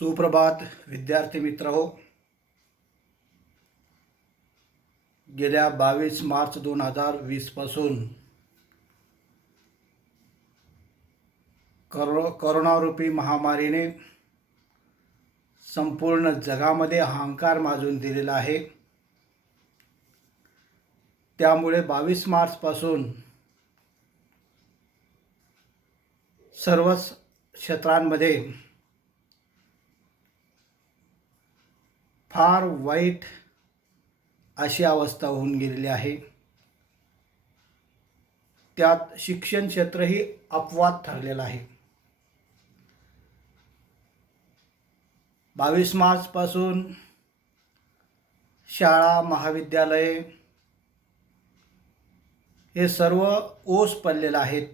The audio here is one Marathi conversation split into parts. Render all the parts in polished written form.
सुप्रभात विद्यार्थी मित्र हो. गेल्या 22 मार्च 2020 पासून करोनारूपी महामारीने संपूर्ण जगामध्ये हाहाकार माजून दिलेला आहे. त्यामुळे 22 मार्च पासून सर्वच क्षेत्रांमध्ये फार वाईट अशी अवस्था होऊन गेलेली आहे. त्यात शिक्षण क्षेत्रही अपवाद ठरलेलं आहे. 22 मार्च पासून शाळा महाविद्यालये हे सर्व ओस पडलेले आहेत.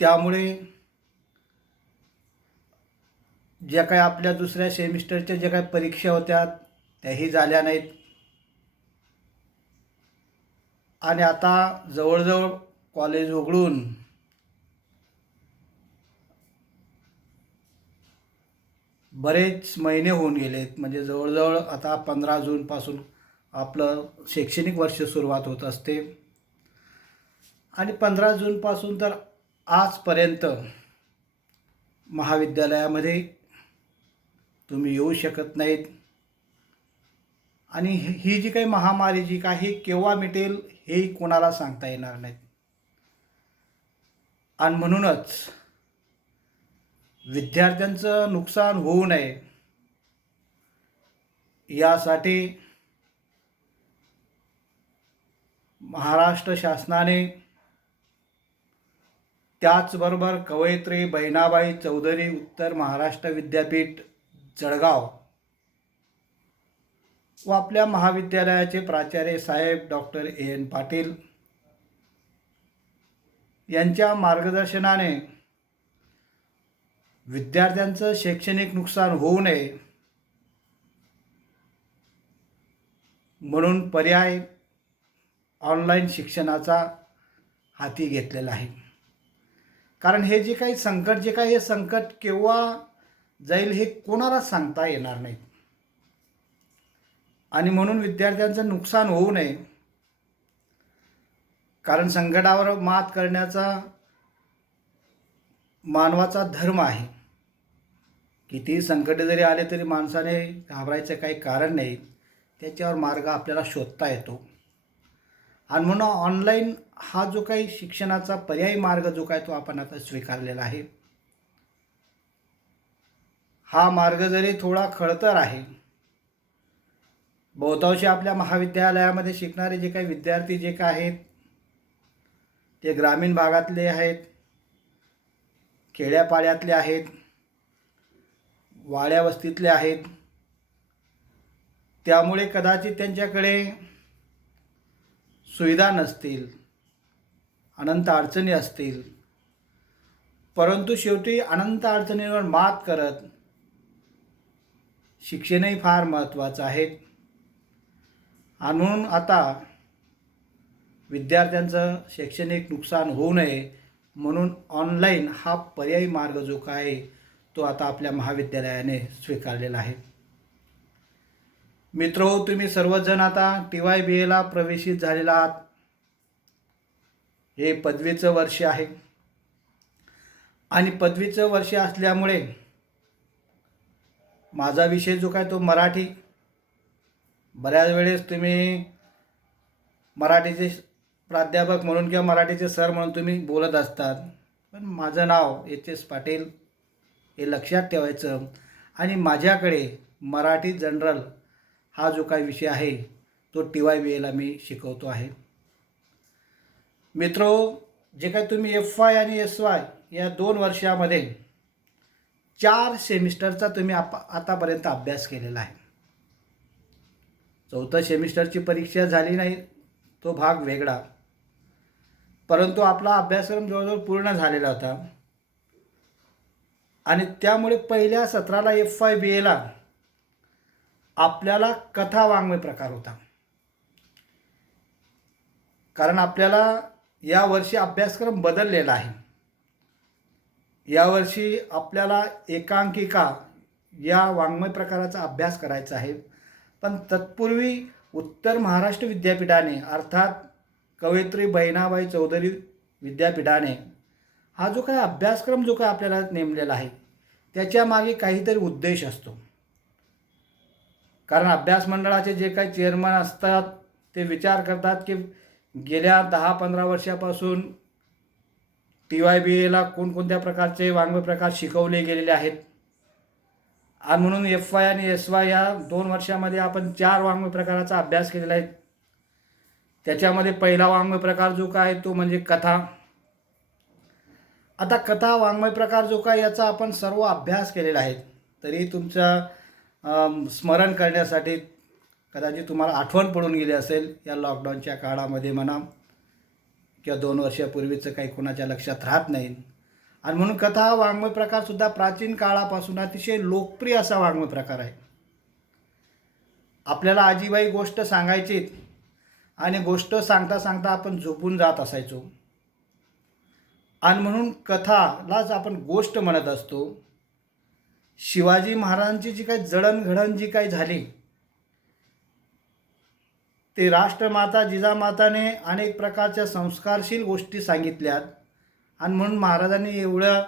त्यामुळे ज्या काही आपल्या दुसऱ्या सेमिस्टरच्या ज्या काही परीक्षा होत्या त्याही झाल्या नाहीत. आणि आता जवळजवळ कॉलेज उघडून बरेच महिने होऊन गेलेत. म्हणजे जवळजवळ आता 15 जूनपासून आपलं शैक्षणिक वर्ष सुरुवात होत असते. आणि 15 जूनपासून तर आजपर्यंत महाविद्यालयामध्ये तुम्ही येऊ शकत नाहीत. आणि ही जी काही महामारी जी काही केव्हा मिटेल हेही कोणाला सांगता येणार नाही. आणि म्हणूनच विद्यार्थ्यांचं नुकसान होऊ नये यासाठी महाराष्ट्र शासनाने त्याचबरोबर कवयित्री बहिणाबाई चौधरी उत्तर महाराष्ट्र विद्यापीठ जळगाव व आपल्या महाविद्यालयाचे प्राचार्य साहेब डॉक्टर A.N. पाटील यांच्या मार्गदर्शनाने विद्यार्थ्यांचं शैक्षणिक नुकसान होऊ नये म्हणून पर्याय ऑनलाईन शिक्षणाचा हाती घेतलेला आहे. कारण हे जे काही संकट हे संकट केव्हा जाईल हे कोणाला सांगता येणार नाही. आणि म्हणून विद्यार्थ्यांचं नुकसान होऊ नये, कारण संकटावर मात करण्याचा मानवाचा धर्म आहे. कितीही संकट जरी आले तरी माणसाने घाबरायचं काही कारण नाही. त्याच्यावर मार्ग आपल्याला शोधता येतो. आणि म्हणून ऑनलाईन हा जो काही शिक्षणाचा पर्यायी मार्ग जो काय तो आपण आता स्वीकारलेला आहे. हा मार्ग जरी थोडा खडतर आहे, बहुतांशी आपल्या महाविद्यालयामध्ये शिकणारे जे काही विद्यार्थी जे काय आहेत ते ग्रामीण भागातले आहेत, खेड्यापाड्यातले आहेत, वाड्या वस्तीतले आहेत. त्यामुळे कदाचित त्यांच्याकडे सुविधा नसतील, अनंत अडचणी असतील. परंतु शेवटी अनंत अडचणींवर मात करत शिक्षणही फार महत्त्वाचं आहे. आणि म्हणून आता विद्यार्थ्यांचं शैक्षणिक नुकसान होऊ नये म्हणून ऑनलाईन हा पर्यायी मार्ग जो काय तो आता आपल्या महाविद्यालयाने स्वीकारलेला आहे. मित्रहो, तुम्ही सर्वजण आता TYBAला प्रवेशित झालेला आहात. हे पदवीचं वर्ष आहे आणि पदवीचं वर्ष असल्यामुळे माझा विषय जो काय तो मराठी. बऱ्याच वेळेस तुम्ही मराठीचे प्राध्यापक म्हणून किंवा मराठीचे सर म्हणून तुम्ही बोलत असतात, पण माझं नाव HS पाटील हे लक्षात ठेवायचं. आणि माझ्याकडे मराठी जनरल हा जो काही विषय आहे तो TYBAला मी शिकवतो आहे. मित्रो, जे काही तुम्ही FY आणि SY या 2 वर्षामध्ये 4 सेमिस्टरचा तुम्ही आतापर्यंत अभ्यास केलेला आहे. 4थं सेमिस्टरची परीक्षा झाली नाही, तो भाग वेगळा. परंतु आपला अभ्यासक्रम जवळजवळ पूर्ण झालेला होता. आणि त्यामुळे पहिल्या सत्राला FYBAला आपल्याला कथा वाङ्मय प्रकार होता. कारण आपल्याला या वर्षी अभ्यासक्रम बदललेला आहे. यावर्षी आपल्याला एकांकिका या वाङ्मय प्रकाराचा अभ्यास करायचा आहे. पण तत्पूर्वी उत्तर महाराष्ट्र विद्यापीठाने अर्थात कवयित्री बहिणाबाई चौधरी विद्यापीठाने हा जो काही अभ्यासक्रम जो काही आपल्याला नेमलेला आहे त्याच्या मागे काहीतरी उद्देश असतो. कारण अभ्यास मंडळाचे जे काही चेअरमन असतात ते विचार करतात की गेल्या 10-15 वर्षापासून TYBAला कोणकोणत्या प्रकारचे वाङ्मय प्रकार शिकवले गेलेले आहेत आणि म्हणून FY आणि SY या 2 वर्षामध्ये आपण 4 वाङ्मय प्रकाराचा अभ्यास केलेला आहे. त्याच्यामध्ये पहिला वाङ्मय प्रकार जो काय तो म्हणजे कथा. आता कथा वाङ्मय प्रकार जो काय याचा आपण सर्व अभ्यास केलेला आहे. तरी तुमचं स्मरण करण्यासाठी कदाचित तुम्हाला आठवण पडून गेली असेल या लॉकडाऊनच्या काळामध्ये म्हणा किंवा 2 वर्षापूर्वीचं काही कोणाच्या लक्षात राहत नाही. आणि म्हणून कथा हा वाङ्मय प्रकारसुद्धा प्राचीन काळापासून अतिशय लोकप्रिय असा वाङ्मय प्रकार आहे. आपल्याला आजीबाई गोष्ट सांगायची आणि गोष्ट सांगता सांगता आपण झोपून जात असायचो आणि म्हणून कथालाच आपण गोष्ट म्हणत असतो. शिवाजी महाराजांची जी काही जडणघडण जी काही झाली ते राष्ट्रमाता जिजामाताने अनेक प्रकारच्या संस्कारशील गोष्टी सांगितल्यात आणि म्हणून महाराजांनी एवढं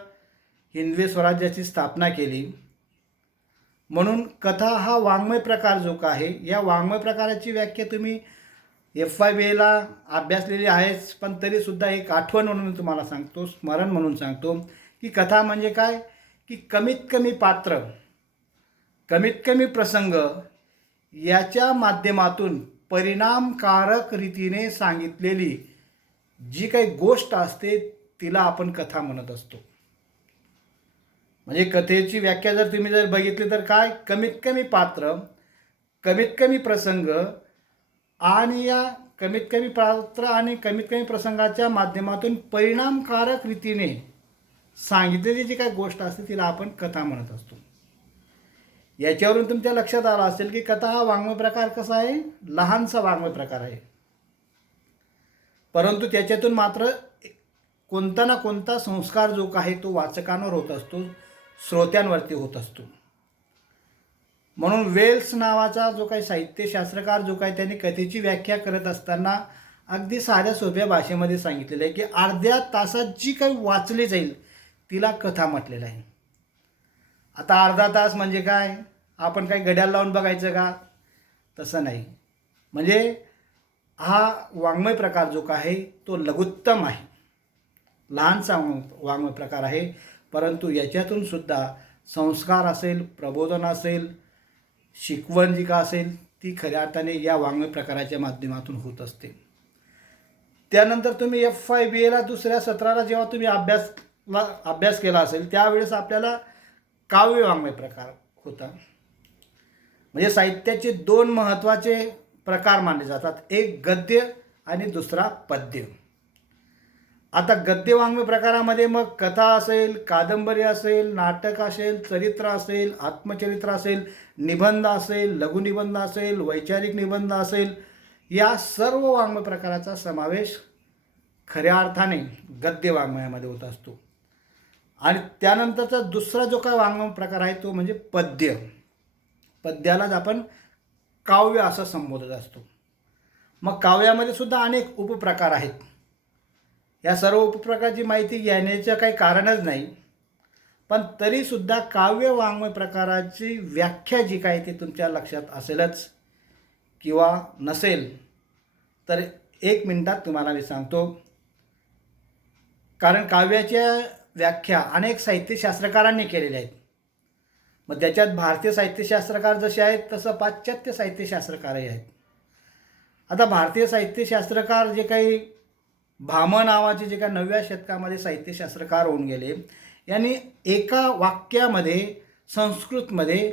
हिंदवी स्वराज्याची स्थापना केली. म्हणून कथा हा वाङ्मय प्रकार जो का आहे या वाङ्मय प्रकाराची व्याख्या तुम्ही FYBAला अभ्यासलेली आहेच. पण तरीसुद्धा एक आठवण म्हणून तुम्हाला सांगतो, स्मरण म्हणून सांगतो की कथा म्हणजे काय की कमीत कमी पात्र, कमीत कमी प्रसंग याच्या माध्यमातून परिणामकारक रीतीने सांगितलेली जी काही गोष्ट असते तिला आपण कथा म्हणत असतो. म्हणजे कथेची व्याख्या जर तुम्ही जर बघितली तर काय, कमीत कमी पात्र, कमीत कमी प्रसंग आणि या कमीत कमी पात्र आणि कमीत कमी प्रसंगाच्या माध्यमातून परिणामकारक रीतीने सांगितलेली जी काही गोष्ट असते तिला आपण कथा म्हणत असतो. याच्यावरून तुमच्या लक्षात आलं असेल की कथा हा वाङ्मय प्रकार कसा आहे, लहानसा वाङ्मय प्रकार आहे. परंतु त्याच्यातून मात्र कोणता ना कोणता संस्कार जो आहे तो वाचकांवर होत असतो, श्रोत्यांवरती होत असतो. म्हणून वेल्स नावाचा जो काही साहित्यशास्त्रकार जो काही त्याने कथेची व्याख्या करत असताना अगदी साध्या सोप्या भाषेमध्ये सांगितलेलं आहे की अर्ध्या तासात जी काही वाचली जाईल तिला कथा म्हटलेलं आहे. आता अर्धा तास म्हणजे काय, आपण काही घड्याळ लावून बघायचं का, तसं नाही. म्हणजे हा वाङ्मय प्रकार जो आहे तो लघुत्तम आहे, लहानसा वाङ्मय प्रकार आहे. परंतु याच्यातून सुद्धा संस्कार असेल, प्रबोधन असेल, शिकवण जी का असेल ती खऱ्या अर्थाने या वाङ्मय प्रकाराच्या माध्यमातून होत असते. त्यानंतर तुम्ही FYBAला दुसऱ्या सत्राला जेव्हा तुम्ही अभ्यास केला असेल त्यावेळेस आपल्याला काव्य वाङ्मय प्रकार होता. म्हणजे साहित्याचे 2 महत्त्वाचे प्रकार मानले जातात, एक गद्य आणि दुसरा पद्य. आता गद्य वाङ्मय प्रकारामध्ये मग कथा असेल, कादंबरी असेल, नाटक असेल, चरित्र असेल, आत्मचरित्र असेल, निबंध असेल, लघुनिबंध असेल, वैचारिक निबंध असेल, या सर्व वाङ्मय प्रकाराचा समावेश खऱ्या अर्थाने गद्य वाङ्मयामध्ये होत असतो. आणि त्यानंतरचा दुसरा जो काय वाङ्मय प्रकार आहे तो म्हणजे पद्य. पद्यालाच आपण काव्य असं संबोधत असतो. मग काव्यामध्ये सुद्धा अनेक उपप्रकार आहेत. या सर्व उपप्रकारची माहिती घेण्याचं काही कारणच नाही. पण तरीसुद्धा काव्य वाङ्मय प्रकाराची व्याख्या जी काय ती तुमच्या लक्षात असेलच किंवा नसेल तर 1 मिनिटात तुम्हाला मी सांगतो. कारण काव्याच्या व्याख्या अनेक साहित्यशास्त्रकारांनी केलेल्या आहेत. मग त्याच्यात भारतीय साहित्यशास्त्रकार जसे आहेत तसं पाश्चात्य साहित्यशास्त्रकारही आहेत. आता भारतीय साहित्यशास्त्रकार जे काही भामह नावाचे जे काही 9व्या शतकामध्ये साहित्यशास्त्रकार होऊन गेले, यांनी एका वाक्यामध्ये संस्कृतमध्ये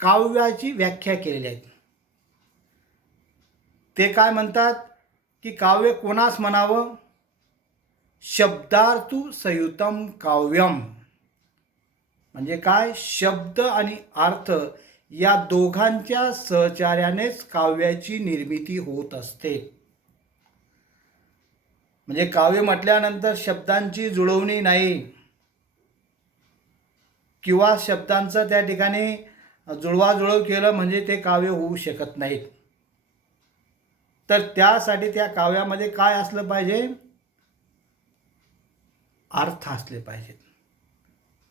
काव्याची व्याख्या केलेली आहे. ते काय म्हणतात की काव्य कोणास म्हणावं, शब्दार्थू संयुतम काव्यम. म्हणजे काय, शब्द आणि अर्थ या दोघांच्या सहचार्यानेच काव्याची निर्मिती होत असते. म्हणजे काव्य म्हटल्यानंतर शब्दांची जुळवणी नाही, किंवा शब्दांचं त्या ठिकाणी जुळवाजुळव केलं म्हणजे ते काव्य होऊ शकत नाहीत. तर त्यासाठी त्या काव्यामध्ये काय असलं पाहिजे? अर्थ असले पाहिजेत.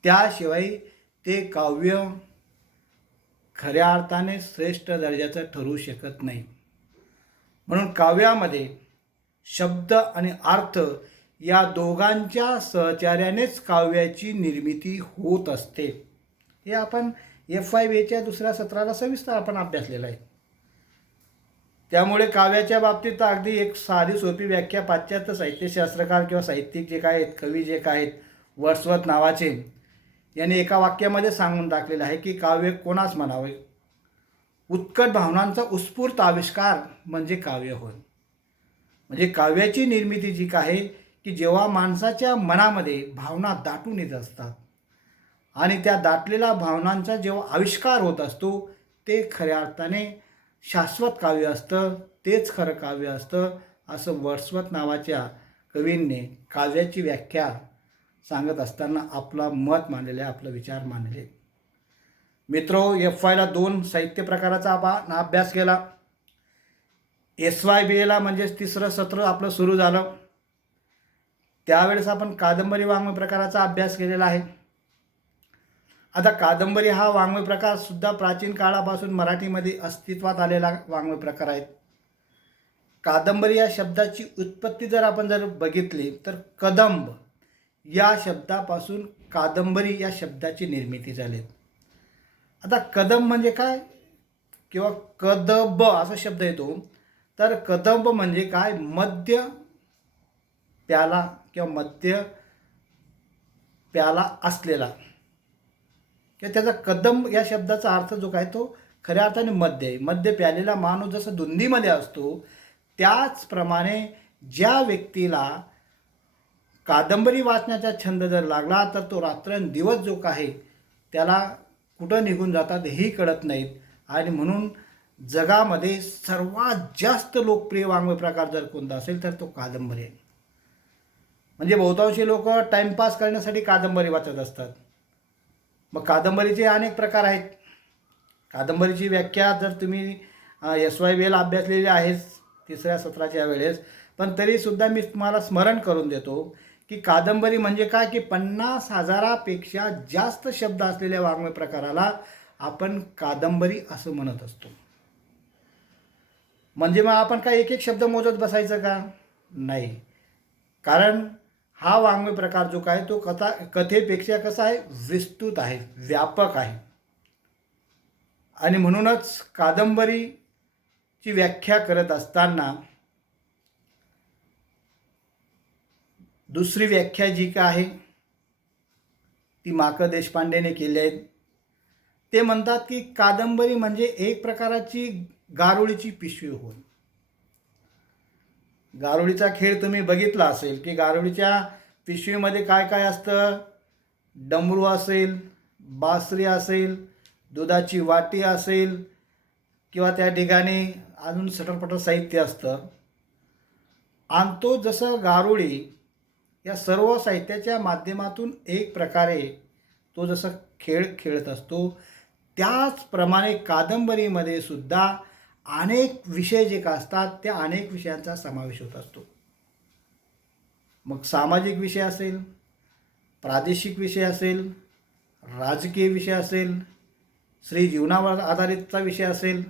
त्याशिवाय ते काव्य खऱ्या अर्थाने श्रेष्ठ दर्जाचं ठरू शकत नाही. म्हणून काव्यामध्ये शब्द आणि अर्थ या दोघांच्या सहचार्यानेच काव्याची निर्मिती होत असते. हे आपण FIBAच्या दुसऱ्या सत्राला सविस्तर आपण अभ्यासलेलं आहे. त्यामुळे काव्याच्या बाबतीत अगदी एक साधी सोपी व्याख्या पाश्चात्य साहित्यशास्त्रकार किंवा साहित्यिक जे काय आहेत, कवी जे काय आहेत, वर्ड्सवर्थ नावाचे, यांनी एका वाक्यामध्ये सांगून टाकलेलं आहे की काव्य कोणास म्हणावे? उत्कट भावनांचा उत्स्फूर्त आविष्कार म्हणजे काव्य होय. म्हणजे काव्याची निर्मिती जी काय आहे की जेव्हा माणसाच्या मनामध्ये भावना दाटून येत असतात आणि त्या दाटलेल्या भावनांचा जेव्हा आविष्कार होत असतो ते खऱ्या अर्थाने शाश्वत काव्य असतं, तेच खरं काव्य असतं, असं वर्ड्सवर्थ नावाच्या कवींनी काव्याची व्याख्या सांगत असताना आपला मत मांडलेलं आहे, आपला विचार मांडले. मित्रो, FYला 2 साहित्य प्रकाराचा आपण अभ्यास केला. SYBAला म्हणजेच तिसरं सत्र आपलं सुरू झालं. त्यावेळेस आपण कादंबरी वाङ्मय प्रकाराचा अभ्यास केलेला आहे. आता कादंबरी हा वाङ्मय प्रकार सुद्धा प्राचीन काळापासून मराठीमध्ये अस्तित्वात आलेला वाङ्मय प्रकार आहे. कादंबरी या शब्दाची उत्पत्ती जर आपण बघितली तर कदंब या शब्दापासून कादंबरी या शब्दाची निर्मिती झाली. आता कदंब म्हणजे काय किंवा कदंब असा शब्द येतो. तर कदंब म्हणजे काय? मध्य प्याला किंवा मध्य प्याला असलेला, किंवा त्याचा कदंब या शब्दाचा अर्थ जो काय तो खऱ्या अर्थाने मध्य आहे. मध्य प्यालेला माणूस जसं धुंदीमध्ये असतो त्याचप्रमाणे ज्या व्यक्तीला कादंबरी वाचण्याचा छंद जर लागला तर तो रात्रंदिवस जो काय त्याला कुठं निघून जातात हेही कळत नाहीत. आणि म्हणून जगामध्ये सर्वात जास्त लोकप्रिय वाङ्मय प्रकार जर कोणता असेल तर तो कादंबरी आहे. म्हणजे बहुतांशी लोक टाइमपास करण्यासाठी कादंबरी वाचत असतात. मग कादंबरीचे अनेक प्रकार आहेत. कादंबरीची व्याख्या जर तुम्ही SYBAला अभ्यासलेली आहेच तिसऱ्या सत्राच्या वेळेस, पण तरीसुद्धा मी तुम्हाला स्मरण करून देतो की कादंबरी म्हणजे काय की 50,000पेक्षा जास्त शब्द असलेल्या वाङ्मय प्रकाराला आपण कादंबरी असं म्हणत असतो. म्हणजे मग आपण काय एक एक शब्द मोजत बसायचं का? नाही. कारण हा वाङ्मय प्रकार जो काय तो कथेपेक्षा कसा आहे, विस्तृत आहे, व्यापक आहे. आणि म्हणूनच कादंबरीची व्याख्या करत असताना दुसरी व्याख्या जी काय आहे ती मा.क. देशपांडेने केली आहे. ते म्हणतात की कादंबरी म्हणजे एक प्रकाराची गारुडीची पिशवी होय. गारुडीचा खेळ तुम्ही बघितला असेल की गारुडीच्या पिशवीमध्ये काय काय असतं? डमरू असेल, बासरी असेल, दुधाची वाटी असेल, किंवा त्या ठिकाणी अजून सटरपटर साहित्य असतं. आणि तो जसं गारुडी या सर्व साहित्याच्या माध्यमातून एक प्रकारे तो जसं खेळ खेळत असतो त्याचप्रमाणे कादंबरीमध्ये सुद्धा अनेक विषय जे का असतात त्या अनेक विषयांचा समावेश होत असतो. मग सामाजिक विषय असेल, प्रादेशिक विषय असेल, राजकीय विषय असेल, स्त्री जीवनावर आधारितचा विषय असेल,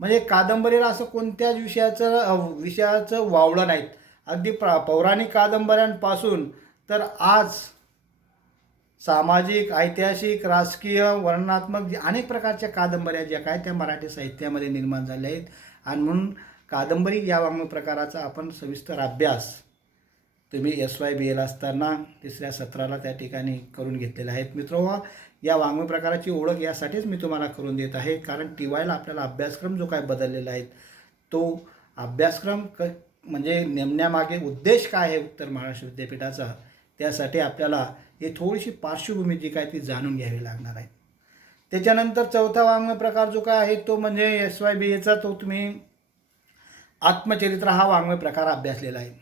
म्हणजे कादंबरीला असं कोणत्याच विषयाचं वावळं नाहीत. अगदी पौराणिक कादंबऱ्यांपासून तर आज सामाजिक, ऐतिहासिक, राजकीय, वर्णनात्मक अनेक प्रकारच्या कादंबऱ्या ज्या काय त्या मराठी साहित्यामध्ये निर्माण झाल्या आहेत. आणि म्हणून कादंबरी या वाङ्मय प्रकाराचा आपण सविस्तर अभ्यास तुम्ही SYBAला असताना तिसऱ्या सत्राला त्या ठिकाणी करून घेतलेला आहे. मित्रहो, या वाङ्मय प्रकाराची ओळख यासाठीच मी तुम्हाला करून देत आहे कारण TYला आपल्याला अभ्यासक्रम जो काय बदललेला आहे तो अभ्यासक्रम म्हणजे नेमण्यामागे उद्देश काय आहे उत्तर महाराष्ट्र विद्यापीठाचा, त्यासाठी आपल्याला हे थोडीशी पार्श्वभूमी जी काय ती जाणून घ्यावी लागणार आहे. त्याच्यानंतर चौथा वाङ्मय प्रकार जो काय आहे तो म्हणजे SYBAचा तो तुम्ही आत्मचरित्र हा वाङ्मय प्रकार अभ्यासलेला आहे.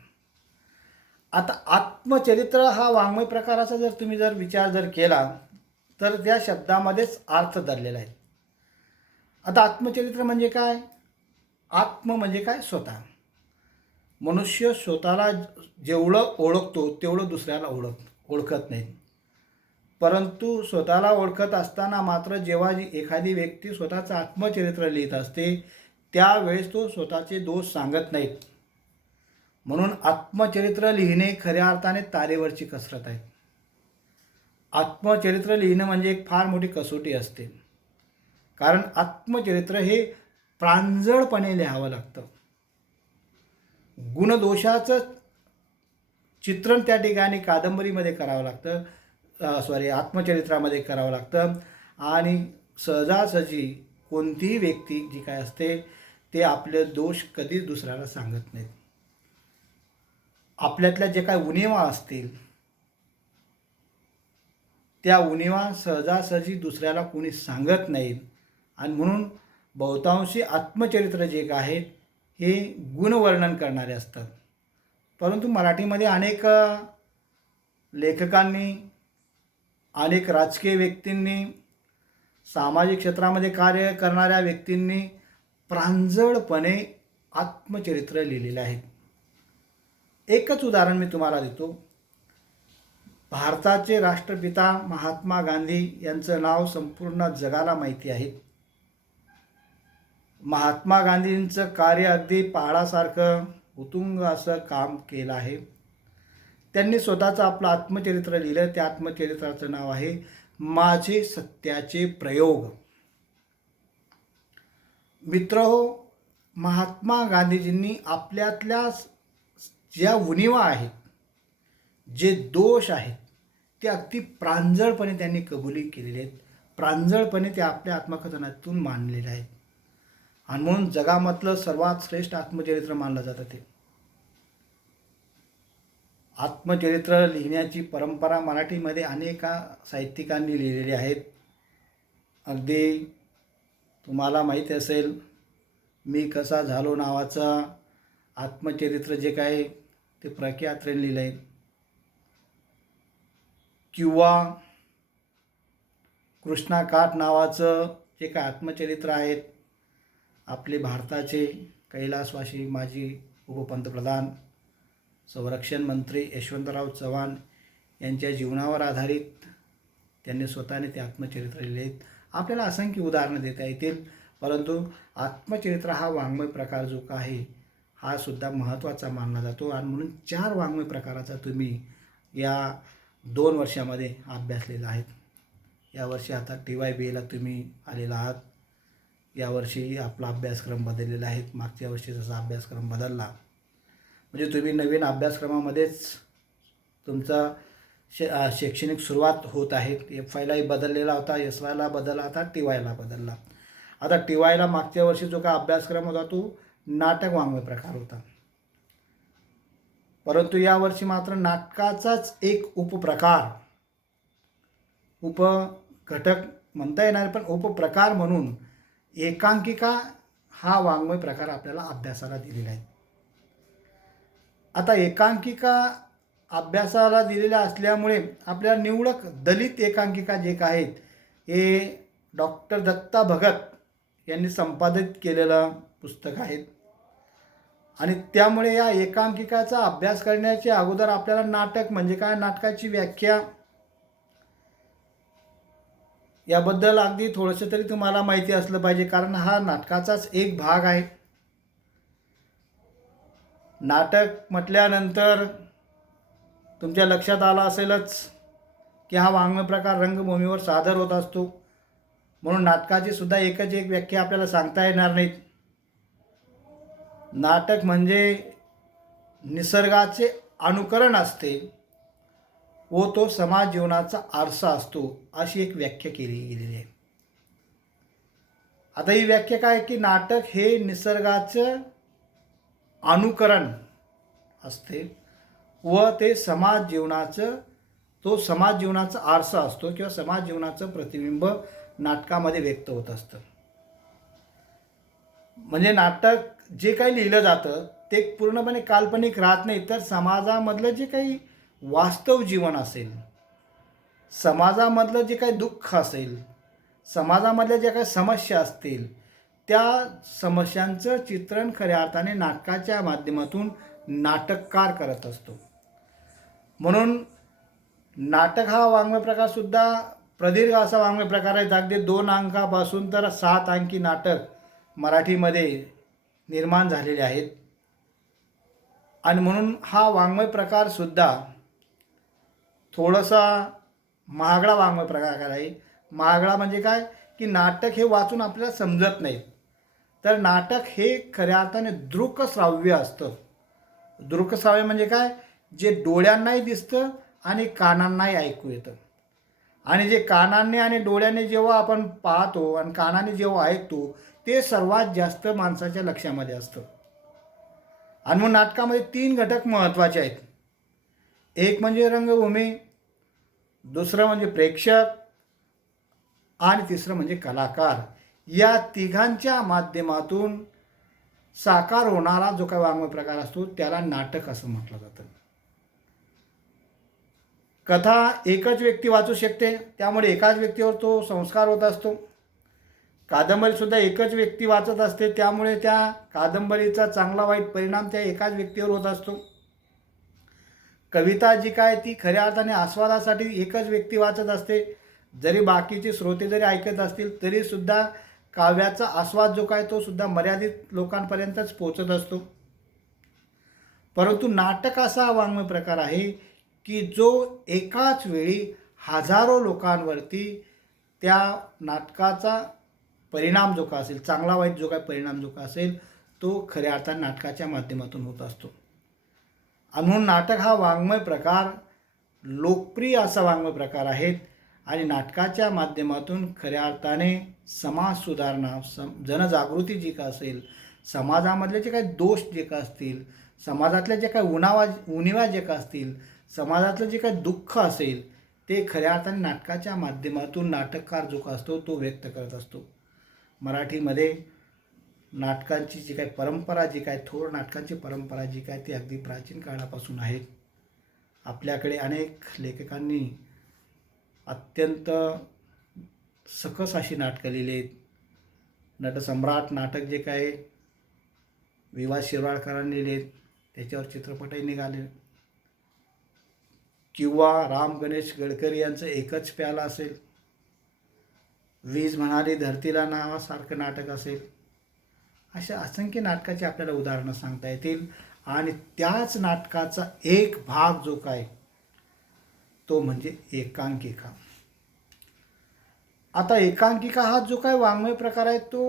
आता आत्मचरित्र हा वाङ्मय प्रकाराचा जर तुम्ही विचार केला तर त्या शब्दामध्येच अर्थ दडलेला आहे. आता आत्मचरित्र म्हणजे काय? आत्म म्हणजे काय? स्वतः. मनुष्य स्वतःला जेवढं ओळखतो तेवढं दुसऱ्याला ओळखत नाही. परंतु स्वतःला ओळखत असताना मात्र जेव्हा एखादी व्यक्ती स्वतःचं आत्मचरित्र लिहित असते त्यावेळेस तो स्वतःचे दोष सांगत नाहीत. म्हणून आत्मचरित्र लिहिणे खऱ्या अर्थाने तारेवरची कसरत आहे. आत्मचरित्र लिहिणं म्हणजे एक फार मोठी कसोटी असते. कारण आत्मचरित्र हे प्रांजळपणे लिहावं लागतं. गुणदोषाचं चित्रण त्या ठिकाणी कादंबरीमध्ये करावं लागतं, आत्मचरित्रामध्ये करावं लागतं. आणि सहजासहजी कोणतीही व्यक्ती जी काय असते ते आपले दोष कधीच दुसऱ्याला सांगत नाहीत. आपल्यातल्या जे काय उणिवा असतील त्या उणिवा सहजासहजी दुसऱ्याला कोणी सांगत नाहीत. आणि म्हणून बहुतांशी आत्मचरित्र जे काय आहेत हे गुणवर्णन करणारे असतात. परंतु मराठीमध्ये अनेक लेखकांनी, अनेक राजकीय व्यक्तींनी, सामाजिक क्षेत्रामध्ये कार्य करणाऱ्या व्यक्तींनी प्रांजळपणे आत्मचरित्र लिहिलेले आहेत. एकच उदाहरण मी तुम्हाला देतो. भारताचे राष्ट्रपिता महात्मा गांधी यांचं नाव संपूर्ण जगाला माहिती आहे. महात्मा गांधींचं कार्य अगदी पहाडासारखं उत्तुंग असं काम केलं आहे. त्यांनी स्वतःचं आपलं आत्मचरित्र लिहिलं. त्या आत्मचरित्राचं नाव आहे माझे सत्याचे प्रयोग. मित्रहो, महात्मा गांधीजींनी आपल्यातल्या ज्या उणिवा आहेत, जे दोष आहेत ते अगदी प्रांजळपणे त्यांनी कबुली केलेले आहेत. प्रांजळपणे ते आपल्या आत्मकथनातून मांडलेले आहेत. आणि म्हणून जगामधलं सर्वात श्रेष्ठ आत्मचरित्र मानलं जातं ते. आत्मचरित्र लिहिण्याची परंपरा मराठीमध्ये अनेक साहित्यिकांनी लिहिलेली आहेत. अगदी तुम्हाला माहीत असेल, मी कसा झालो नावाचं आत्मचरित्र जे काय ते प्र. के. अत्रेंनी लिहिलं आहे. किंवा कृष्णा काठ नावाचं जे काय आत्मचरित्र आहेत, आपले भारताचे कैलासवासी माजी उपपंतप्रधान संरक्षण मंत्री यशवंतराव चव्हाण यांच्या जीवनावर आधारित त्यांनी स्वतःने ते आत्मचरित्र लिहिले आहेत. आपल्याला असंख्य उदाहरणं देता येतील. परंतु आत्मचरित्र हा वाङ्मय प्रकार जो का आहे हा सुद्धा महत्त्वाचा मानला जातो. आणि म्हणून 4 वाङ्मय प्रकाराचा तुम्ही या 2 वर्षामध्ये अभ्यासलेला आहेत. यावर्षी आता TYBAला तुम्ही आलेला आहात. यावर्षी आपला अभ्यासक्रम बदललेला आहे. मागच्या वर्षी जसा अभ्यासक्रम बदलला म्हणजे तुम्ही नवीन अभ्यासक्रमामध्येच तुमचा शैक्षणिक सुरुवात होत आहे. FYलाही बदललेला होता, SYला बदलला होता, TYला बदलला. आता TYला मागच्या वर्षी जो काय अभ्यासक्रम होता तो नाटक वाङ्मय प्रकार होता. परंतु यावर्षी मात्र नाटकाचाच एक उपप्रकार, उपघटक म्हणता येणार पण उपप्रकार म्हणून एकांकिका हा वाङ्मय प्रकार आपल्याला अभ्यासाला दिलेला आहे. आता एकांकिका अभ्यासाला दिलेल्या असल्यामुळे आपल्याला निवडक दलित एकांकिका जे काय आहेत हे डॉक्टर दत्ता भगत यांनी संपादित केलेलं पुस्तक आहे. आणि त्यामुळे या एकांकिकाचा अभ्यास करण्याच्या अगोदर आपल्याला नाटक म्हणजे काय, नाटकाची व्याख्या याबद्दल अगदी थोडंसं तरी तुम्हाला माहिती असलं पाहिजे. कारण हा नाटकाचाच एक भाग आहे. नाटक म्हटल्यानंतर तुमच्या लक्षात आलं असेलच की हा वाङ्मय प्रकार रंगभूमीवर सादर होत असतो. म्हणून नाटकाची सुद्धा एकच एक व्याख्या आपल्याला सांगता येणार नाहीत. नाटक म्हणजे निसर्गाचे अनुकरण असते व तो समाज जीवनाचा आरसा असतो, अशी एक व्याख्या केली गेलेली आहे. आता ही व्याख्या काय की नाटक हे निसर्गाचं अनुकरण असते व ते समाज जीवनाचा आरसा असतो किंवा समाज जीवनाचं प्रतिबिंब नाटकामध्ये व्यक्त होत असतं. म्हणजे नाटक जे काही लिहिलं जातं ते पूर्णपणे काल्पनिक राहत नाही, तर समाजामधलं जे काही वास्तव जीवन असेल समाजामधलं जे काही दुःख असेल, समाजामधल्या ज्या काही समस्या असतील, त्या समस्यांचं चित्रण खऱ्या अर्थाने नाटकाच्या माध्यमातून नाटककार करत असतो. म्हणून नाटक हा वाङ्मय प्रकारसुद्धा प्रदीर्घ असा वाङ्मय प्रकार आहे. अगदी 2 अंकापासून तर 7 अंकी नाटक मराठीमध्ये निर्माण झालेले आहेत. आणि म्हणून हा वाङ्मय प्रकारसुद्धा थोडासा महागडा वाङ्मय प्रकार आहे. महागडा म्हणजे काय, की नाटक हे वाचून आपल्याला समजत नाही. तर नाटक हे खऱ्या अर्थाने दृकश्राव्य असतं. दृकश्राव्य म्हणजे काय, जे डोळ्यांनाही दिसतं आणि कानांनाही ऐकू येतं. आणि जे कानांनी आणि डोळ्यांनी जेव्हा आपण पाहतो आणि कानाने जेव्हा ऐकतो, ते सर्वात जास्त माणसाच्या लक्षामध्ये असतं. आणि मग नाटकामध्ये 3 घटक महत्त्वाचे आहेत. एक म्हणजे रंगभूमी, दुसरं म्हणजे प्रेक्षक आणि तिसरं म्हणजे कलाकार. या तिघांच्या माध्यमातून साकार होणारा जो काही वाङ्मय प्रकार असतो त्याला नाटक असं म्हटलं जातं. कथा एकच व्यक्ती वाचू शकते, त्यामुळे एकाच व्यक्तीवर तो संस्कार होत असतो. कादंबरीसुद्धा एकच व्यक्ती वाचत असते, त्यामुळे त्या कादंबरीचा चांगला वाईट परिणाम त्या एकाच व्यक्तीवर होत असतो. कविता जी काय ती खऱ्या अर्थाने आस्वादासाठी एकच व्यक्ती वाचत असते. जरी बाकीचे श्रोते जरी ऐकत असतील तरीसुद्धा काव्याचा आस्वाद जो काय तो सुद्धा मर्यादित लोकांपर्यंतच पोचत असतो. परंतु नाटक असा वाङ्मय प्रकार आहे की जो एकाच वेळी हजारो लोकांवरती त्या नाटकाचा परिणाम जो का असेल, चांगला वाईट जो काय परिणाम जो का असेल, तो खऱ्या अर्थाने नाटकाच्या माध्यमातून होत असतो. आणि म्हणून नाटक हा वाङ्मय प्रकार लोकप्रिय असा वाङ्मय प्रकार आहे. आणि नाटकाच्या माध्यमातून खऱ्या अर्थाने समाज सुधारणा, जनजागृती जी का असेल, समाजामधले जे काही दोष जे का असतील, समाजातल्या जे काही उणिवा जे का असतील, समाजातलं जे काही दुःख असेल, ते खऱ्या अर्थाने नाटकाच्या माध्यमातून नाटककार जो का असतो तो व्यक्त करत असतो. मराठीमध्ये नाटकांची जी काही परंपरा जी काय, थोर नाटकांची परंपरा जी काय ती अगदी प्राचीन काळापासून आहे. आपल्याकडे अनेक लेखकांनी अत्यंत सकस अशी नाटकं लिहिली आहेत. नटसम्राट नाटक जे काय विवा शिरवाडकरांनी लिहिलेत, त्याच्यावर चित्रपटही निघाले. किंवा राम गणेश गडकरी यांचं एकच प्याला असेल, वीज म्हणाली धरतीला नावासारखं नाटक असेल. अशा असंख्य नाटकाची आपल्याला उदाहरणं सांगता येतील. आणि त्याच नाटकाचा एक भाग जो काय तो म्हणजे एकांकिका. आता एकांकिका हा जो काय वाङ्मय प्रकार आहे तो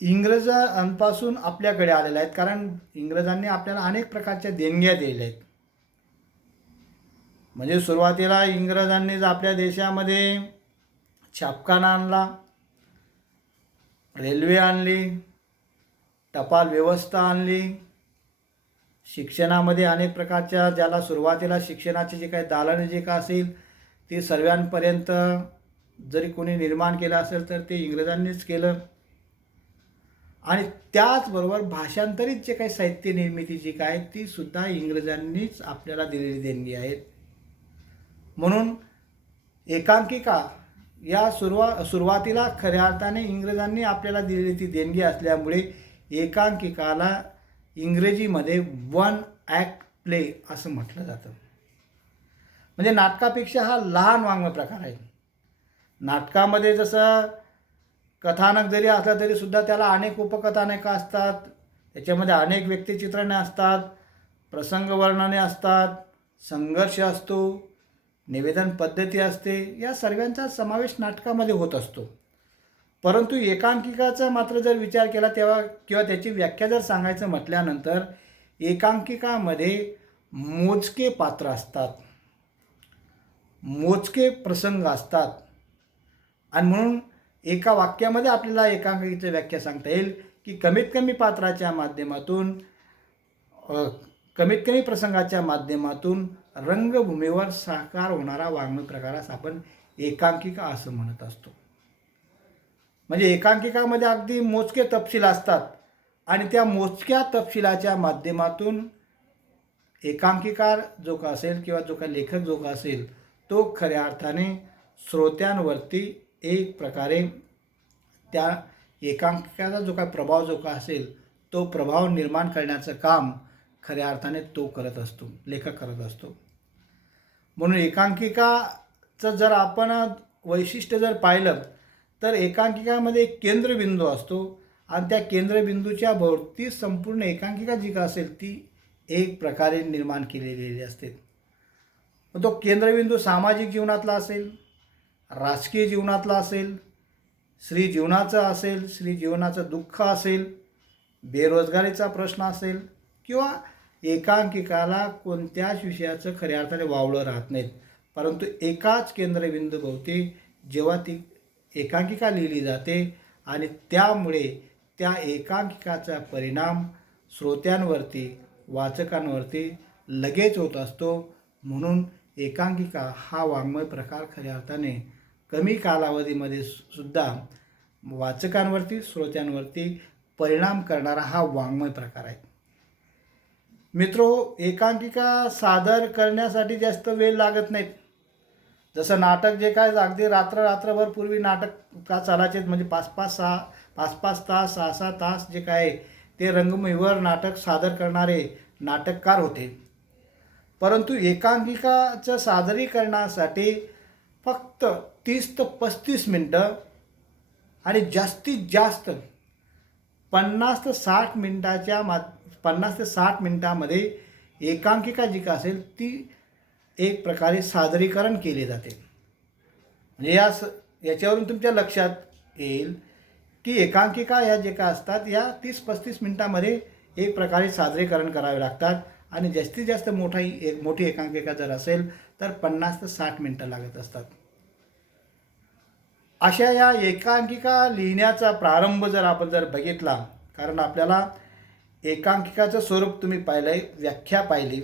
इंग्रजांपासून आपल्याकडे आलेला आहे. कारण इंग्रजांनी आपल्याला अनेक प्रकारच्या देणग्या दिलेल्या आहेत. म्हणजे सुरुवातीला इंग्रजांनीच आपल्या देशामध्ये छापखाना आणला, रेल्वे आणली, टपाल व्यवस्था आणली, शिक्षणामध्ये अनेक प्रकारच्या ज्याला सुरुवातीला शिक्षणाचे जे काही दालने जे का असेल ते सर्वांपर्यंत जरी कोणी निर्माण केलं असेल तर ते इंग्रजांनीच केलं. आणि त्याचबरोबर भाषांतरित जे काही साहित्य निर्मिती जी काय ती सुद्धा इंग्रजांनीच आपल्याला दिलेली देणगी आहेत. म्हणून एकांकिका या सुरुवातीला खऱ्या अर्थाने इंग्रजांनी आपल्याला दिलेली ती देणगी असल्यामुळे एकांकिकाला इंग्रजीमध्ये 1 ॲक्ट प्ले असं म्हटलं जातं. म्हणजे नाटकापेक्षा हा लहान वाङ्मय प्रकार आहे. नाटकामध्ये जसं कथानक जरी असलं तरीसुद्धा त्याला अनेक उपकथानकं असतात, त्याच्यामध्ये अनेक व्यक्तिचित्रणे असतात, प्रसंग वर्णने असतात, संघर्ष असतो, निवेदन पद्धती असते, या सर्वांचा समावेश नाटकामध्ये होत असतो. परंतु एकांकिकाचा मात्र जर विचार केला तेव्हा किंवा त्याची व्याख्या जर सांगायचं म्हटल्यानंतर एकांकिकामध्ये मोजके पात्र असतात, मोजके प्रसंग असतात. आणि म्हणून एका वाक्यामध्ये आपल्याला एकांकिकेची व्याख्या सांगता येईल की कमीत कमी पात्राच्या माध्यमातून, कमीत कमी प्रसंगाच्या माध्यमातून रंगभूमीवर साकार होणारा वाङ्मय प्रकारास आपण एकांकिका असं म्हणत असतो. म्हणजे एकांकिकामध्ये अगदी मोजके तपशील असतात आणि त्या मोजक्या तपशिलाच्या माध्यमातून एकांकिकार जो का असेल किंवा जो का लेखक जो का असेल तो खऱ्या अर्थाने श्रोत्यांवरती एक प्रकारे त्या एकांकिकाचा जो काय प्रभाव जो काय असेल तो प्रभाव निर्माण करण्याचं काम खऱ्या अर्थाने तो करत असतो, लेखक करत असतो. म्हणून एकांकिकाचं जर आपण वैशिष्ट्य जर पाहिलं तर एकांकिकामध्ये एक केंद्रबिंदू असतो आणि त्या केंद्रबिंदूच्या भोवती संपूर्ण एकांकिका जी का असेल ती एक प्रकारे निर्माण केलेली असते. तो केंद्रबिंदू सामाजिक जीवनातला असेल, राजकीय जीवनातला असेल, स्त्री जीवनाचं असेल, स्त्री जीवनाचं दुःख असेल, बेरोजगारीचा प्रश्न असेल किंवा एकांकिकाला कोणत्याच विषयाचं खऱ्या अर्थाने वावळं राहत नाहीत. परंतु एकाच केंद्रबिंदूभोवती जेव्हा ती एकांकिका लिहिली जाते आणि त्यामुळे त्या एकांकिकाचा परिणाम श्रोत्यांवरती, वाचकांवरती लगेच होत असतो. म्हणून एकांकिका हा वाङ्मय प्रकार खऱ्या अर्थाने कमी कालावधीमध्ये सुद्धा वाचकांवरती, श्रोत्यांवरती परिणाम करणारा हा वाङ्मय प्रकार आहे. मित्रो, एकांकिका सादर करण्यासाठी जास्त वेळ लागत नाहीत. जसं नाटक जे काय अगदी रात्रभर पूर्वी नाटक का चालायचे, म्हणजे 5-5 तास 6-6 तास जे काय ते रंगभूमीवर नाटक सादर करणारे नाटककार होते. परंतु एकांकिकाचं सादरीकरणासाठी फक्त 30 ते 35 मिनटं आणि जास्तीत जास्त 50 ते 60 मिनटामध्ये एकांकिका जी का असेल ती एक प्रकारे सादरीकरण केले जाते. म्हणजे याच्यावरून तुमच्या लक्षात येईल की एकांकिका ह्या जे का असतात या 30-35 मिनटामध्ये एक प्रकारे सादरीकरण करावे लागतात आणि जास्तीत जास्त मोठी एकांकिका जर असेल तर 50 ते 60 मिनटं लागत असतात. अशा या एकांकिका लिहिण्याचा प्रारंभ जर आपण बघितला, कारण आपल्याला एकांकिकाचं स्वरूप तुम्ही पाहिलं आहे, व्याख्या पाहिली,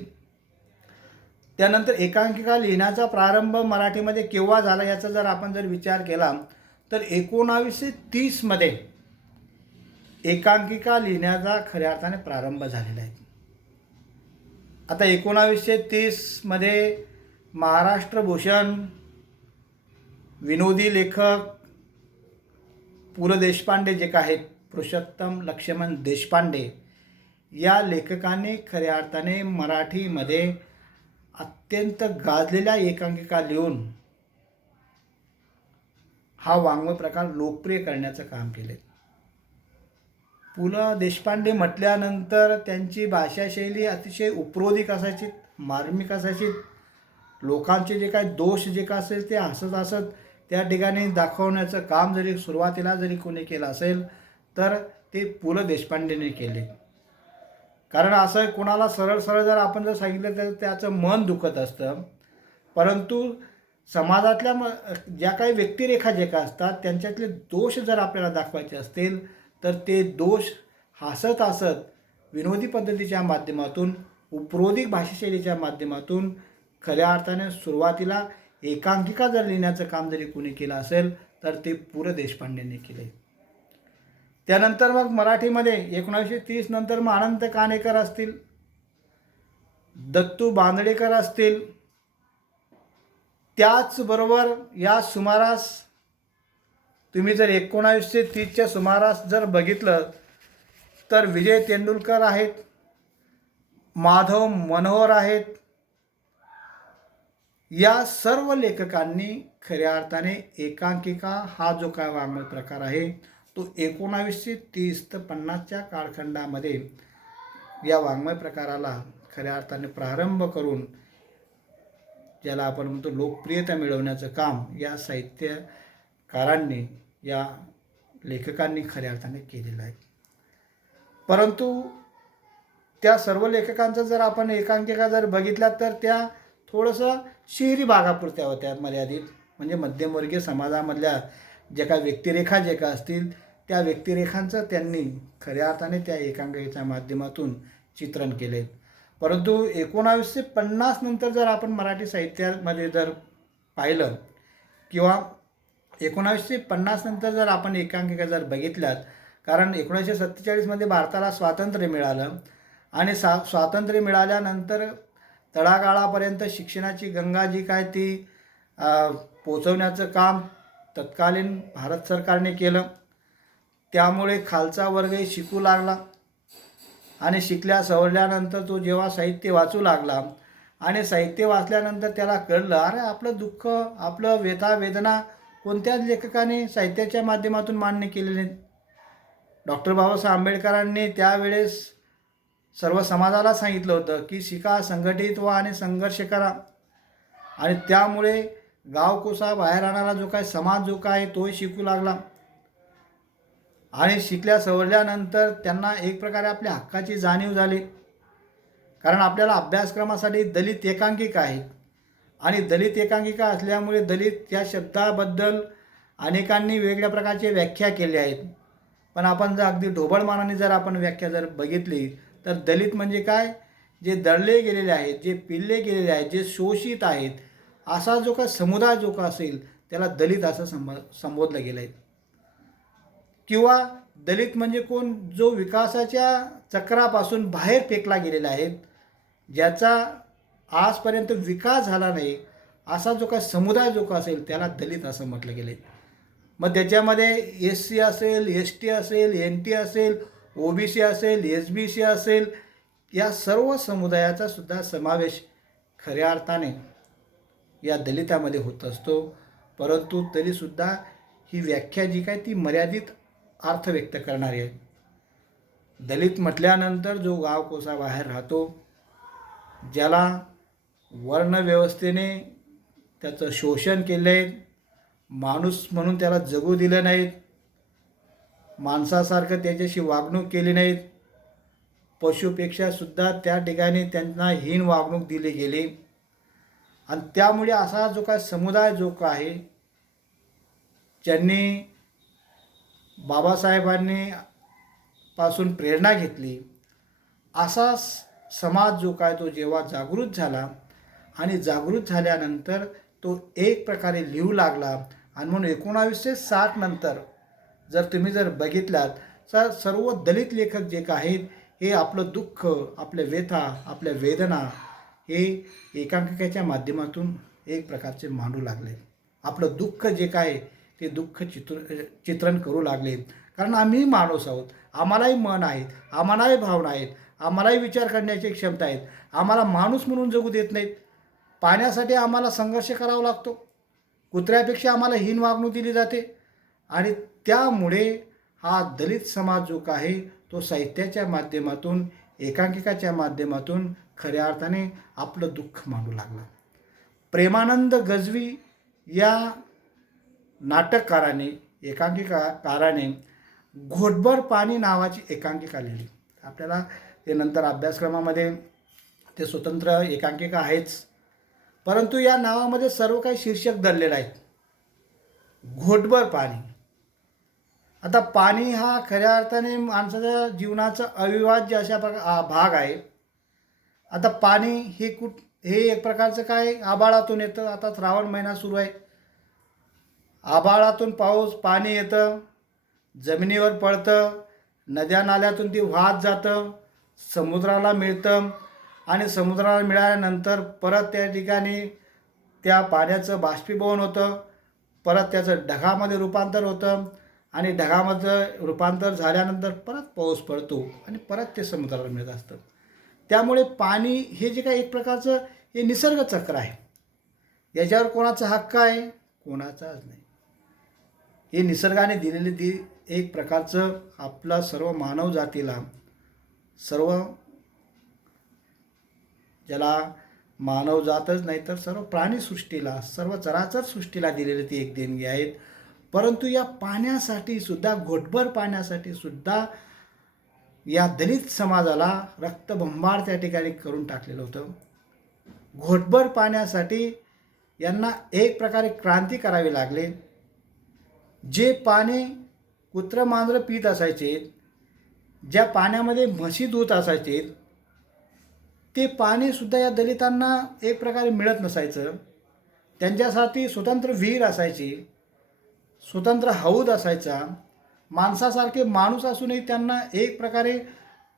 त्यानंतर एकांकिका लिहिण्याचा प्रारंभ मराठीमध्ये केव्हा झाला याचा जर आपण विचार केला तर 1930मध्ये एकांकिका लिहिण्याचा खऱ्या अर्थाने प्रारंभ झालेला आहे. आता 1930मध्ये महाराष्ट्र भूषण, विनोदी लेखक पु ल देशपांडे जे काय आहेत, पुरुषोत्तम लक्ष्मण देशपांडे या लेखकांनी खऱ्या अर्थाने मराठीमध्ये अत्यंत गाजलेल्या एकांकिका लिहून हा वाङ्मय प्रकार लोकप्रिय करण्याचं काम केले. पु ल देशपांडे म्हटल्यानंतर त्यांची भाषाशैली अतिशय उपरोधिक असायची, मार्मिक असायची. लोकांचे जे काय दोष जे काय असेल ते हसत त्या ठिकाणी दाखवण्याचं काम सुरुवातीला कोणी केलं असेल तर ते पु ल देशपांडेने केले. कारण असं कोणाला सरळ जर आपण सांगितलं तर त्याचं मन दुखत असतं. परंतु समाजातल्या ज्या काही व्यक्तिरेखा जे काय असतात त्यांच्यातले दोष जर आपल्याला दाखवायचे असतील तर ते दोष हसत विनोदी पद्धतीच्या माध्यमातून, उपरोधिक भाषाशैलीच्या माध्यमातून खऱ्या अर्थाने सुरुवातीला एकांकिका जर लिहिण्याचं काम कोणी केलं असेल तर ते पु ल देशपांडेंनी केले. त्यानंतर मग मराठीमध्ये 1930 नंतर मग अनंत काणेकर असतील, दत्तू बांदडेकर असतील, त्याचबरोबर या सुमारास तुम्ही जर 1930च्या सुमारास जर बघितलं तर विजय तेंडुलकर आहेत, माधव मनोहर आहेत. या सर्व लेखकांनी खऱ्या अर्थाने एकांकिका हा जो काय वाङ्मय प्रकार आहे तो 1930 ते 50च्या कालखंडामध्ये या वाङ्मय प्रकाराला खऱ्या अर्थाने प्रारंभ करून ज्याला आपण म्हणतो लोकप्रियता मिळवण्याचं काम या साहित्यकारांनी, या लेखकांनी खऱ्या अर्थाने केलेलं आहे. परंतु त्या सर्व लेखकांचं जर आपण एकांकिका बघितल्या तर त्या थोडंसं शहरी भागापुरत्या होत्या मर्यादित. म्हणजे मध्यमवर्गीय समाजामधल्या ज्या काही व्यक्तिरेखा जे का असतील त्या व्यक्तिरेखांचं त्यांनी खऱ्या अर्थाने त्या एकांकिकेच्या माध्यमातून चित्रण केले. परंतु 1950 नंतर जर आपण मराठी साहित्यामध्ये पाहिलं किंवा 1950 नंतर जर आपण एकांकिका बघितल्यात, कारण 1947मध्ये भारताला स्वातंत्र्य मिळालं आणि स्वातंत्र्य मिळाल्यानंतर तळागाळापर्यंत शिक्षणाची गंगा जी काय ती पोचवण्याचं काम तत्कालीन भारत सरकारने केलं. त्यामुळे खालचा वर्गही शिकू लागला आणि शिकल्या सवरल्यानंतर तो जेव्हा साहित्य वाचू लागला आणि साहित्य वाचल्यानंतर त्याला कळलं, अरे आपलं दुःख, आपलं व्यथा वेदना कोणत्याच लेखकाने साहित्याच्या माध्यमातून मान्य केलेले नाही. डॉक्टर बाबासाहेब आंबेडकरांनी त्यावेळेस सर्व समाजाला सांगितलं होतं की शिका, संघटित व्हा आणि संघर्ष करा. आणि त्यामुळे गावकोसा बाहेर राहणारा जो काय समाज जो काय तोही शिकू लागला आणि शिकल्या सवरल्यानंतर त्यांना एक प्रकारे आपल्या हक्काची जाणीव झाली. कारण आपल्याला अभ्यासक्रमासाठी दलित एकांकिका आहे आणि दलित एकांकिका असल्यामुळे दलित या शब्दाबद्दल अनेकांनी वेगळ्या प्रकारचे व्याख्या केल्या आहेत. पण आपण जर अगदी ढोबळमानाने जर आपण व्याख्या जर बघितली तर दलित म्हणजे काय, जे दडले गेलेले आहेत, जे पिल्ले गेलेले आहेत, जे शोषित आहेत, असा जो काय समुदाय जो का असेल त्याला दलित असं संबोधलं गेलं आहे. किंवा दलित म्हणजे कोण, जो विकासाच्या चक्रापासून बाहेर फेकला गेलेला आहे, ज्याचा आजपर्यंत विकास झाला नाही, असा जो काय समुदाय जो का असेल त्याला दलित असं म्हटलं गेलं आहे. मग त्याच्यामध्ये SC असेल, ST असेल, NT असेल, OBC असेल, SBC असेल, या सर्व समुदायाचा सुद्धा समावेश खऱ्या अर्थाने या दलितामध्ये होत असतो. परंतु तरीसुद्धा ही व्याख्या जी काय ती मर्यादित अर्थ व्यक्त करणारी आहे. दलित म्हटल्यानंतर जो गावकोसा बाहेर राहतो, ज्याला वर्णव्यवस्थेने त्याचं शोषण केलं आहे, माणूस म्हणून त्याला जगू दिलं नाहीत, माणसासारखं त्याच्याशी वागणूक केली नाहीत, पशुपेक्षा सुद्धा त्या ठिकाणी त्यांना हीन वागणूक दिली गेली. आणि त्यामुळे असा जो काय समुदाय जो का आहे, ज्यांनी बाबासाहेबांनी पासून प्रेरणा घेतली, असा समाज जो काय तो जेव्हा जागृत झाला आणि जागृत झाल्यानंतर तो एक प्रकारे लिहू लागला. आणि म्हणून 1960 नंतर जर तुम्ही जर बघितलात तर सर्व दलित लेखक जे काय आहेत हे आपलं दुःख, आपल्या व्यथा, आपल्या वेदना हे एकांकिकेच्या माध्यमातून एक प्रकारचे मांडू लागले. आपलं दुःख जे काय ते दुःख चित्रण करू लागले. कारण आम्ही माणूस आहोत, आम्हालाही मन आहेत, आम्हालाही भावना आहेत, आम्हालाही विचार करण्याची क्षमता आहेत, आम्हाला माणूस म्हणून जगू देत नाहीत. पाण्यासाठी आम्हाला संघर्ष करावा लागतो, कुत्र्यापेक्षा आम्हाला हीन वागणूक दिली जाते. आणि त्यामुळे हा दलित समाज जो का आहे तो साहित्याच्या माध्यमातून, एकांकिकाच्या माध्यमातून खऱ्या अर्थाने आपलं दुःख मांडू लागला. प्रेमानंद गजवी या नाटककाराने, एकांकिकाकाराने घोटभर पाणी नावाची एकांकिका लिहिली. आपल्याला ते नंतर अभ्यासक्रमामध्ये ते स्वतंत्र एकांकिका आहेच, परंतु या नावामध्ये सर्व काही शीर्षक धरलेलं आहे. घोटभर पाणी. आता पाणी हा खऱ्या अर्थाने माणसाच्या जीवनाचा अविभाज्य अशा भाग आहे. आता पाणी हे एक प्रकारचं काय, आभाळातून येतं. आता श्रावण महिना सुरू आहे, आभाळातून पाणी येतं, जमिनीवर पडतं, नद्या नाल्यातून ती वाहत जातं, समुद्राला मिळतं आणि समुद्राला मिळाल्यानंतर परत त्या ठिकाणी त्या पाण्याचं बाष्पीभवन होतं, परत त्याचं ढगामध्ये रूपांतर होतं आणि ढगामध्ये रूपांतर झाल्यानंतर परत पाऊस पडतो आणि परत ते समुद्राला मिळत असतं. त्यामुळे पाणी हे जे काही एक प्रकारचं हे निसर्ग चक्र आहे, याच्यावर कोणाचा हक्क आहे? कोणाचाच नाही. हे निसर्गाने दिलेले एक प्रकारचं आपला सर्व मानव जातीला, सर्व ज्याला मानवजातच नाही तर सर्व प्राणीसृष्टीला, सर्व चराचर सृष्टीला दिलेली ती एक देणगी आहेत. परंतु या पाण्यासाठी सुद्धा, घोटभर पाण्यासाठी सुद्धा या दलित समाजाला रक्तबंबाळ त्या ठिकाणी करून टाकलेलं होतं. घोटभर पाण्यासाठी यांना एक प्रकारे क्रांती करावी लागली. जे पाणी कुत्रं मांजरं पीत असायचे, ज्या पाण्यामध्ये म्हशी दूध असायचे, ते पाणीसुद्धा या दलितांना एक प्रकारे मिळत नसायचं. त्यांच्यासाठी स्वतंत्र विहीर असायची, स्वतंत्र हौद असायचा. माणसासारखे माणूस असूनही त्यांना एक प्रकारे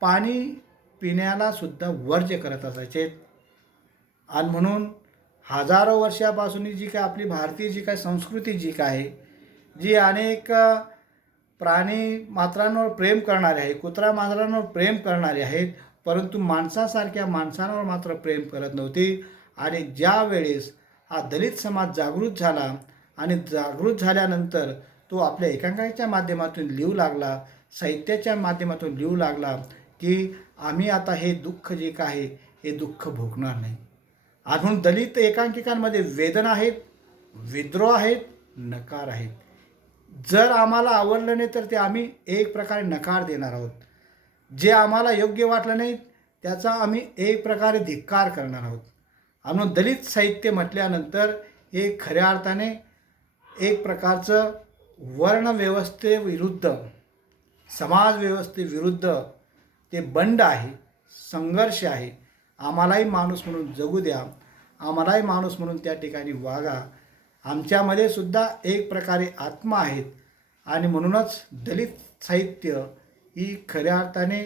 पाणी पिण्याला सुद्धा वर्ज्य करत असायचे. आणि म्हणून हजारो वर्षापासून जी काय आपली भारतीय जी काय संस्कृती जी काय आहे, जी अनेक प्राणी मात्रांवर प्रेम करणारे आहे, कुत्रा मांजरांवर प्रेम करणारे आहेत, परंतु माणसासारख्या माणसांवर मात्र प्रेम करत नव्हती. आणि ज्या वेळेस हा दलित समाज जागृत झाला आणि जागृत झाल्यानंतर तो आपल्या एकांकिकाच्या माध्यमातून लिहू लागला, साहित्याच्या माध्यमातून लिहू लागला की आम्ही आता हे दुःख जे काय आहे हे दुःख भोगणार नाही. अजून दलित एकांकिकांमध्ये वेदना आहेत, विद्रोह आहेत, नकार आहेत. जर आम्हाला आवडलं नाही तर ते आम्ही एक प्रकारे नकार देणार आहोत. जे आम्हाला योग्य वाटलं नाही त्याचा आम्ही एक प्रकारे धिक्कार करणार आहोत. आणि दलित साहित्य म्हटल्यानंतर हे खऱ्या अर्थाने एक प्रकारचं वर्णव्यवस्थेविरुद्ध, समाजव्यवस्थेविरुद्ध ते बंड आहे, संघर्ष आहे. आम्हालाही माणूस म्हणून जगू द्या, आम्हालाही माणूस म्हणून त्या ठिकाणी वागा. आमच्यामध्ये सुद्धा एक प्रकारे आत्मा आहेत. आणि म्हणूनच दलित साहित्य ही खऱ्या अर्थाने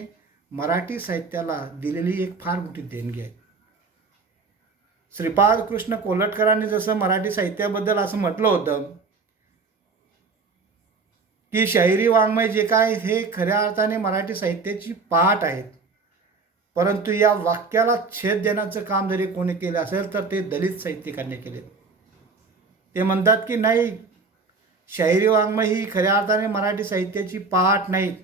मराठी साहित्याला दिलेली एक फार मोठी देणगी आहे. श्रीपाद कृष्ण कोल्हटकरांनी जसं मराठी साहित्याबद्दल असं म्हटलं होतं की शाहिरी वाङ्मय जे काय हे खऱ्या अर्थाने मराठी साहित्याची पाठ आहेत. परंतु या वाक्याला छेद देण्याचं काम जरी कोणी केलं असेल तर ते दलित साहित्यिकांनी केले. ते म्हणतात की नाही, शाहिरी वाङ्मय ही खऱ्या अर्थाने मराठी साहित्याची पाठ नाही.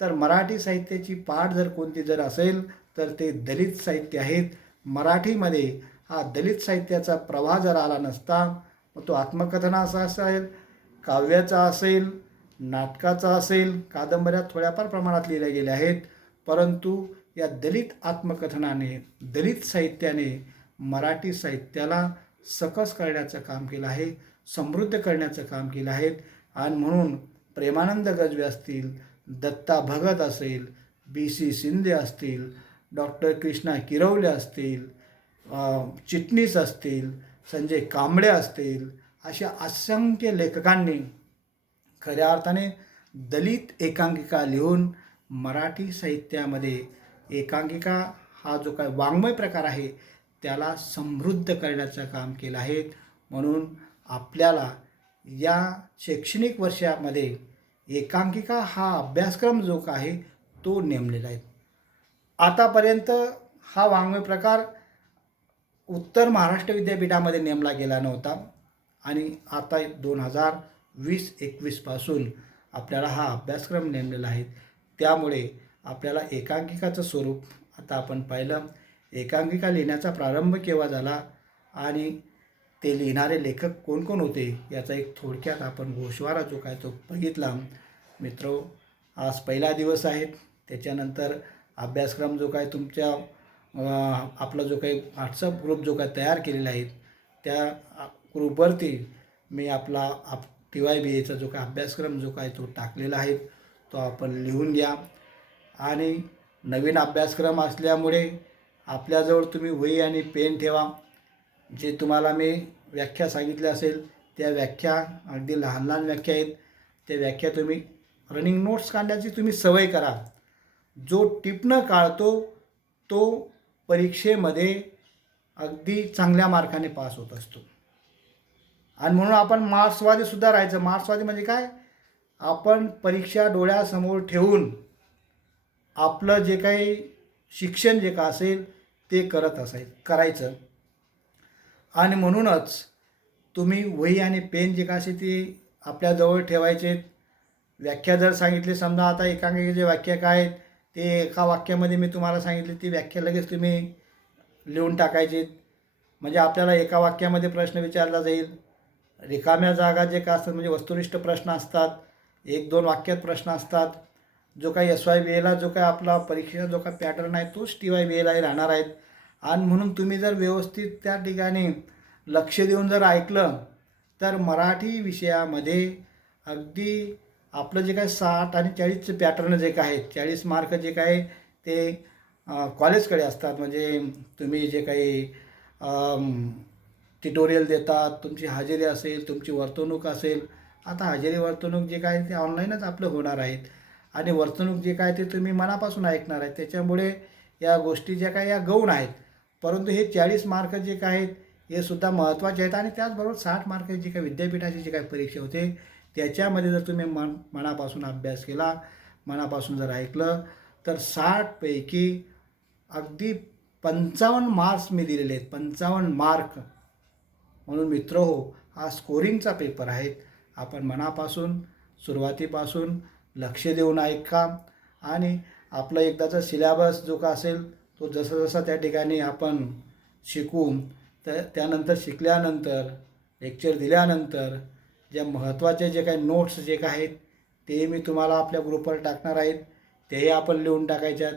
तर मराठी साहित्याची पाठ जर कोणती जर असेल तर ते दलित साहित्य आहेत. मराठीमध्ये हा दलित साहित्याचा प्रवाह जर आला नसता, मग तो आत्मकथनाचा असेल, काव्याचा असेल, नाटकाचा असेल, कादंबऱ्या थोड्याफार प्रमाणात लिहिल्या गेल्या आहेत, परंतु या दलित आत्मकथनाने, दलित साहित्याने मराठी साहित्याला सकस करण्याचं काम केलं आहे, समृद्ध करण्याचं काम केलं आहे. आणि म्हणून प्रेमानंद गजबे असतील, दत्ता भगत असेल, B.C. शिंदे असतील, डॉक्टर कृष्णा किरवले असतील, चिटणीस असतील, संजय कांबळे असतील, अशा असंख्य लेखकांनी खऱ्या अर्थाने दलित एकांकिका लिहून मराठी साहित्यामध्ये एकांकिका हा जो काय वाङ्मय प्रकार आहे त्याला समृद्ध करण्याचं काम केलं आहे. म्हणून आपल्याला या शैक्षणिक वर्षामध्ये एकांकिका हा अभ्यासक्रम जो काय आहे तो नेमलेला आहे. आतापर्यंत हा वाङ्मय प्रकार उत्तर महाराष्ट्र विद्यापीठामध्ये नेमला गेला नव्हता आणि आता 2020-21 पासून आपल्याला हा अभ्यासक्रम नेमलेला आहे. त्यामुळे आपल्याला एकांकिकाचं स्वरूप आता आपण पाहिलं. एकांकिका लिहिण्याचा प्रारंभ केव्हा झाला आणि ते लिहिणारे लेखक कोण कोण होते याचा एक थोडक्यात आपण गोषवारा जो काय तो बघितला. मित्रो, आज पहिला दिवस आहे. त्याच्यानंतर अभ्यासक्रम जो काय तुमच्या आपला जो काही व्हॉट्सअप ग्रुप जो काय तयार केलेला आहे त्या ग्रुपवरती मी आपला TYBAचा जो काय अभ्यासक्रम जो काय तो टाकलेला आहे तो आपण लिहून घ्या. आणि नवीन अभ्यासक्रम असल्यामुळे आपल्याजवळ तुम्ही वही आणि पेन ठेवा. जे तुम्हाला मी व्याख्या सांगितल्या असेल त्या व्याख्या अगदी लहान लहान व्याख्या आहेत, त्या व्याख्या तुम्ही रनिंग नोट्स काढण्याची तुम्ही सवय करा. जो टिपणं काढतो तो परीक्षेमध्ये अगदी चांगल्या मार्काने पास होत असतो. आणि म्हणून आपण मार्क्सवादीसुद्धा राहायचं. मार्क्सवादी म्हणजे काय, आपण परीक्षा डोळ्यासमोर ठेवून आपलं जे काही शिक्षण जे का असेल ते करायचं. आणि म्हणूनच तुम्ही वही आणि पेन जे का असेल ते आपल्याजवळ ठेवायचे. व्याख्या जर सांगितली, समजा आता एकांकिकेची व्याख्या काय आहेत ते एका वाक्यामध्ये मी तुम्हाला सांगितली, ती व्याख्या लगेच तुम्ही लिहून टाकायची. म्हणजे आपल्याला एका वाक्यामध्ये प्रश्न विचारला जाईल. रिकाम्या जागा जे का असतात म्हणजे वस्तुनिष्ठ प्रश्न असतात, 1-2 वाक्यात प्रश्न असतात. जो काही SYBAला जो काय आपला परीक्षेचा जो काय पॅटर्न आहे तोच TYBAलाही राहणार आहेत. आणि म्हणून तुम्ही जर व्यवस्थित त्या ठिकाणी लक्ष देऊन जर ऐकलं तर मराठी विषयामध्ये अगदी आपलं जे काय 60 आणि 40चे पॅटर्न जे काय आहेत, 40 मार्क जे काय ते कॉलेजकडे असतात. म्हणजे तुम्ही जे काही ट्युटोरियल देतात, तुमची हजेरी असेल, तुमची वर्तणूक असेल. आता हजेरी वर्तणूक जे काय ते ऑनलाईनच आपलं होणार आहेत आणि वर्तणूक जे काय ते तुम्ही मनापासून ऐकणार आहेत. त्याच्यामुळे या गोष्टी ज्या काय या गौण आहेत. परंतु हे 40 मार्क जे काय आहेत हे सुद्धा महत्त्वाचे आहेत. आणि त्याचबरोबर 60 मार्काची जी काही विद्यापीठाची जी काही परीक्षा होते त्याच्यामध्ये जर तुम्ही मनापासून अभ्यास केला, मनापासून जर ऐकलं, तर 60 पैकी अगदी 55 मार्क्स मी दिलेले आहेत. 55 मार्क. म्हणून मित्रहो, हा स्कोरिंगचा पेपर आहे. आपण मनापासून सुरुवातीपासून लक्ष देऊन ऐका आणि आपला एकदाचा सिलेबस जो का असेल तो जसा जसा त्या ठिकाणी आपण शिकू, तर त्यानंतर शिकल्यानंतर लेक्चर दिल्यानंतर ज्या महत्त्वाचे जे काही नोट्स जे काय आहेत ते मी तुम्हाला आपल्या ग्रुपवर टाकणार आहेत. तेही आपण लिहून टाकायच्यात.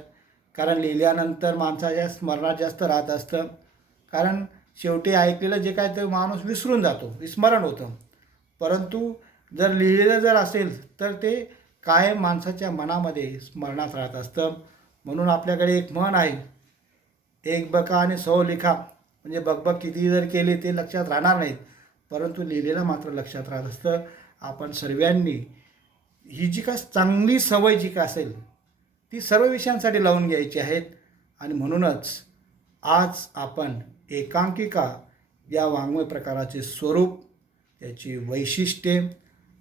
कारण लिहिल्यानंतर माणसाच्या स्मरणात जास्त राहत असतं. कारण शेवटी ऐकलेलं जे काय ते माणूस विसरून जातो, विस्मरण होतं. परंतु जर लिहिलेलं जर असेल तर ते कायम माणसाच्या मनामध्ये स्मरणात राहत असतं. म्हणून आपल्याकडे एक म्हण आहे, एक बका आणि 100 लिखा. म्हणजे बकबक कितीही जर केली ते लक्षात राहणार नाहीत, परंतु लिहिलेलं मात्र लक्षात राहत असतं. आपण सर्वांनी ही जी काय चांगली सवय जी काय असेल ती सर्व विषयांसाठी लावून घ्यायची आहेत. आणि म्हणूनच आज आपण एकांकिका या वाङ्मय प्रकाराचे स्वरूप, त्याची वैशिष्ट्ये,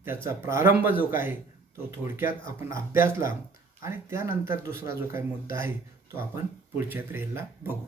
त्याचा प्रारंभ जो काय तो थोडक्यात आपण अभ्यासला आणि त्यानंतर दुसरा जो काही मुद्दा आहे तो आपण पुढच्या पिरियडला बघू.